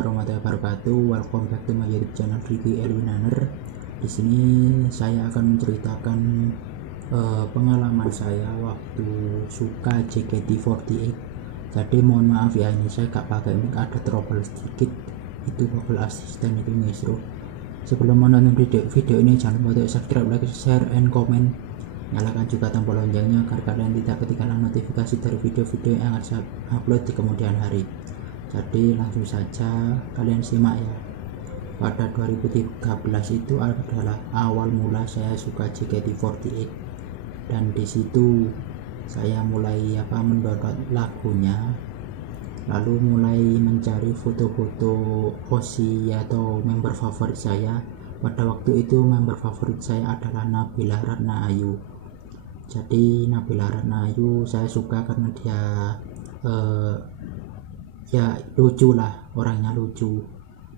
warahmatullahi wabarakatuh. Welcome back to my YouTube channel Ricky Elwinaner. Di sini saya akan menceritakan pengalaman saya waktu suka JKT48. Jadi mohon maaf ya, ini saya gak pakai mic, ada trouble sedikit. Itu Google Assistant itu ngesro. Sebelum menonton video ini jangan lupa untuk subscribe, like, share, and comment. Nyalakan juga tombol loncengnya agar kalian tidak ketinggalan notifikasi dari video-video yang akan saya upload di kemudian hari. Jadi langsung saja kalian simak ya. Pada 2013 itu adalah awal mula saya suka JKT48, dan di situ saya mulai mendownload lagunya, lalu mulai mencari foto-foto OSI atau member favorit saya. Pada waktu itu member favorit saya adalah Nabila Ratna Ayu. Jadi Nabila Ratna Ayu saya suka karena dia ya lucu lah, orangnya lucu.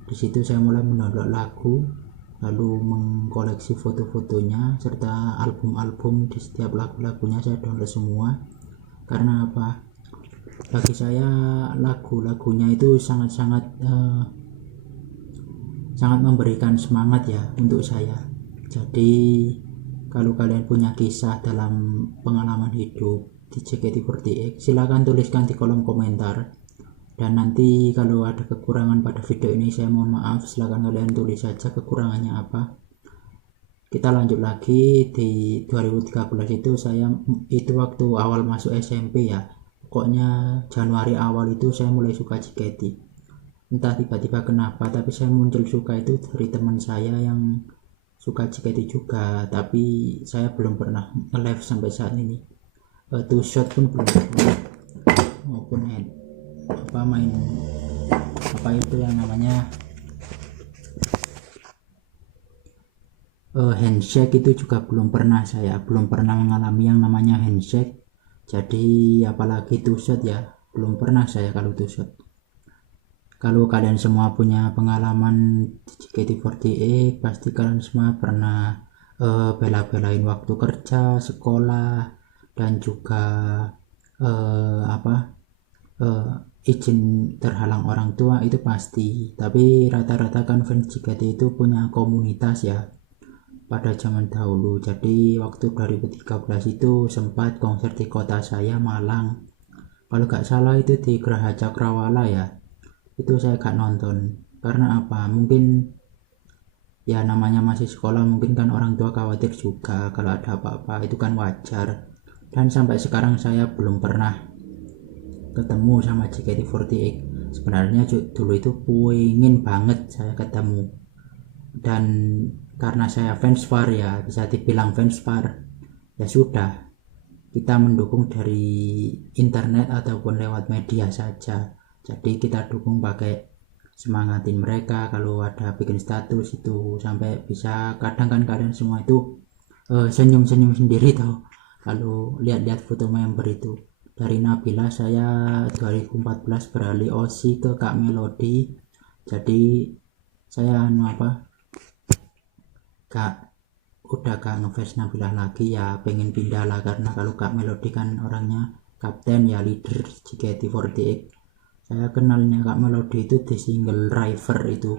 Di situ saya mulai mendownload lagu, lalu mengkoleksi foto-fotonya serta album-album. Di setiap lagu-lagunya saya download semua. Karena apa? Bagi saya lagu-lagunya itu sangat-sangat memberikan semangat ya untuk saya. Jadi kalau kalian punya kisah dalam pengalaman hidup di JKT48, silahkan tuliskan di kolom komentar. Dan nanti kalau ada kekurangan pada video ini, saya mohon maaf, silahkan kalian tulis saja kekurangannya apa. Kita lanjut lagi. Di 2013 itu waktu awal masuk SMP ya. Pokoknya Januari awal itu saya mulai suka JKT. Entah tiba-tiba kenapa, tapi saya muncul suka itu dari teman saya yang suka JKT juga, tapi saya belum pernah nge-live sampai saat ini. Two shot pun belum pernah, maupun main itu yang namanya handshake itu juga belum pernah. Saya belum pernah mengalami yang namanya handshake, jadi apalagi two shot ya, belum pernah saya kalau two shot. Kalau kalian semua punya pengalaman di JKT48, pasti kalian semua pernah bela-belain waktu kerja, sekolah, dan juga izin terhalang orang tua, itu pasti. Tapi rata-rata kan fans JKT itu punya komunitas ya pada zaman dahulu. Jadi waktu 2013 itu sempat konser di kota saya, Malang. Kalau gak salah itu di Geraha Cakrawala ya. Itu saya gak nonton. Karena apa? Mungkin ya namanya masih sekolah, mungkin kan orang tua khawatir juga kalau ada apa-apa, itu kan wajar. Dan sampai sekarang saya belum pernah ketemu sama JKT48. Sebenarnya dulu itu pengen banget saya ketemu, dan karena saya fans VAR ya, bisa dibilang fans VAR, ya sudah, kita mendukung dari internet ataupun lewat media saja. Jadi kita dukung pakai semangatin mereka kalau ada bikin status itu, sampai bisa kadang kan kalian semua itu senyum-senyum sendiri tau kalau lihat-lihat foto member itu. Dari Nabila saya 2014 beralih OSI ke Kak Melody. Jadi saya udah gak ngefans Nabila lagi ya, pengen pindah lah, karena kalau Kak Melody kan orangnya kapten ya, leader JKT48. Saya kenalnya Kak Melody itu di single River, itu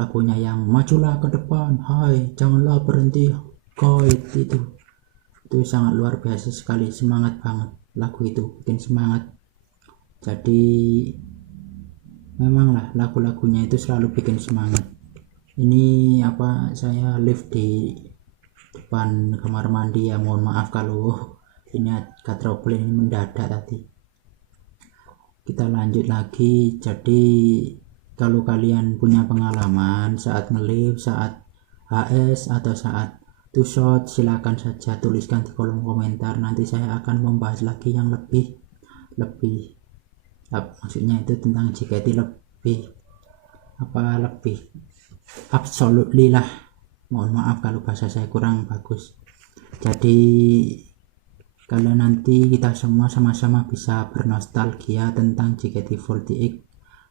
lagunya yang majulah ke depan, hai janganlah berhenti guide, itu sangat luar biasa sekali, semangat banget lagu itu, bikin semangat. Jadi memang lah lagu-lagunya itu selalu bikin semangat. Ini saya live di depan kamar mandi ya, mohon maaf kalau ini agak trouble, ini mendadak tadi. Kita lanjut lagi. Jadi kalau kalian punya pengalaman saat nge-live, saat HS, atau saat two shot, silakan saja tuliskan di kolom komentar. Nanti saya akan membahas lagi yang lebih maksudnya itu tentang JKT lebih absolutely lah. Mohon maaf kalau bahasa saya kurang bagus. Jadi kalau nanti kita semua sama-sama bisa bernostalgia tentang JKT48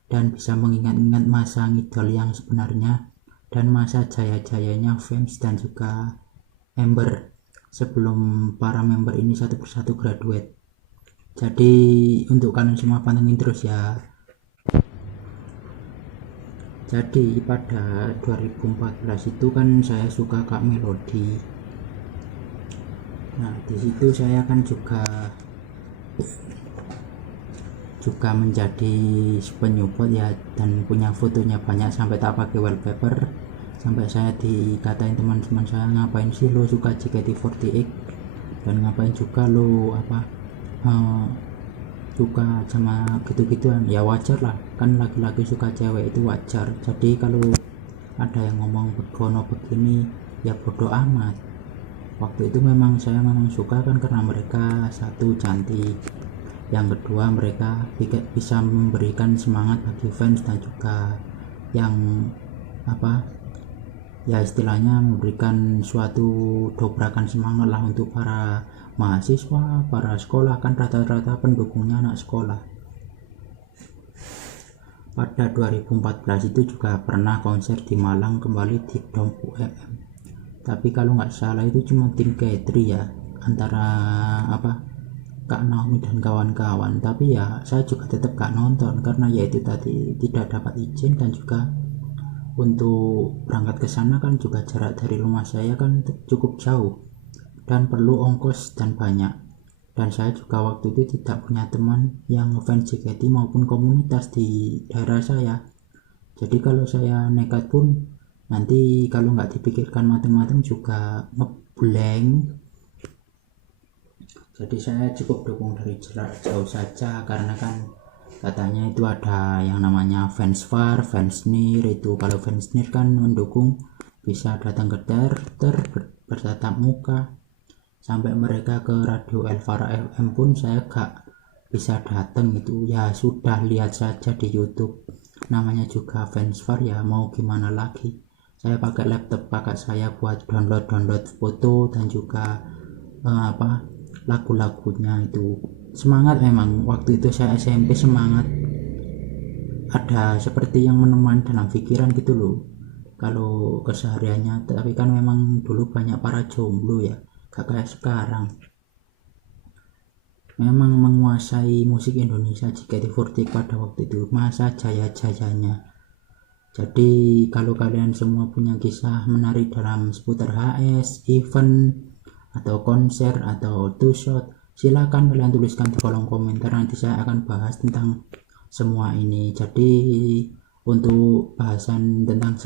dan bisa mengingat-ingat masa ngidol yang sebenarnya dan masa jaya-jayanya fans dan juga member sebelum para member ini satu persatu graduate. Jadi untuk kalian semua pantengin terus ya. Jadi pada 2014 itu kan saya suka Kak Melody. Nah di situ saya kan juga menjadi penyupport ya, dan punya fotonya banyak sampai tak pakai wallpaper, sampai saya dikatain teman-teman saya, ngapain sih lo suka JKT48 dan ngapain juga lo suka sama gitu-gituan. Ya wajar lah, kan laki-laki suka cewek itu wajar. Jadi kalau ada yang ngomong begono begini ya bodoh amat. Waktu itu saya memang suka kan karena mereka satu cantik, yang kedua mereka bisa memberikan semangat bagi fans, dan juga yang ya istilahnya memberikan suatu dobrakan semangat lah untuk para mahasiswa, para sekolah, kan rata-rata pendukungnya anak sekolah. Pada 2014 itu juga pernah konser di Malang kembali di Dom UMM, tapi kalau nggak salah itu cuma tim K3 ya, antara Kak Naomi dan kawan-kawan. Tapi ya saya juga tetap gak nonton karena yaitu tadi tidak dapat izin, dan juga untuk berangkat ke sana kan juga jarak dari rumah saya kan cukup jauh dan perlu ongkos dan banyak, dan saya juga waktu itu tidak punya teman yang fans JKT maupun komunitas di daerah saya. Jadi kalau saya nekat pun nanti kalau nggak dipikirkan matang-matang juga ngeblank. Jadi saya cukup dukung dari jarak jauh saja, karena kan katanya itu ada yang namanya fans far, fans near. Itu kalau fans near kan mendukung bisa datang ke teater, bertatap muka, sampai mereka ke radio Elvara FM pun saya gak bisa datang. Itu ya sudah, lihat saja di YouTube, namanya juga fans far, ya mau gimana lagi. Saya pakai laptop kakak saya buat download foto dan juga lagu-lagunya. Itu semangat memang. Waktu itu saya SMP semangat, ada seperti yang menemani dalam pikiran gitu loh kalau kesehariannya. Tapi kan memang dulu banyak para jomblo ya, gak kayak sekarang. Memang menguasai musik Indonesia JKT48 pada waktu itu, masa jaya-jayanya. Jadi kalau kalian semua punya kisah menarik dalam seputar HS, event, atau konser, atau two shot, silakan kalian tuliskan di kolom komentar, nanti saya akan bahas tentang semua ini. Jadi untuk bahasan tentang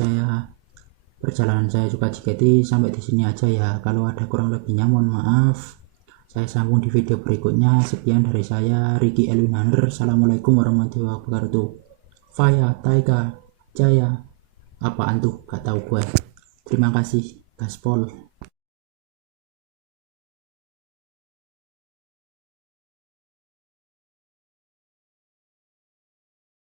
perjalanan saya suka JKT sampai di sini aja ya. Kalau ada kurang lebihnya mohon maaf. Saya sambung di video berikutnya. Sekian dari saya, Ricky Elwinander. Assalamualaikum warahmatullahi wabarakatuh. Faya, Taiga, Jaya, apaan tuh? Gak tahu gue. Terima kasih, gaspol.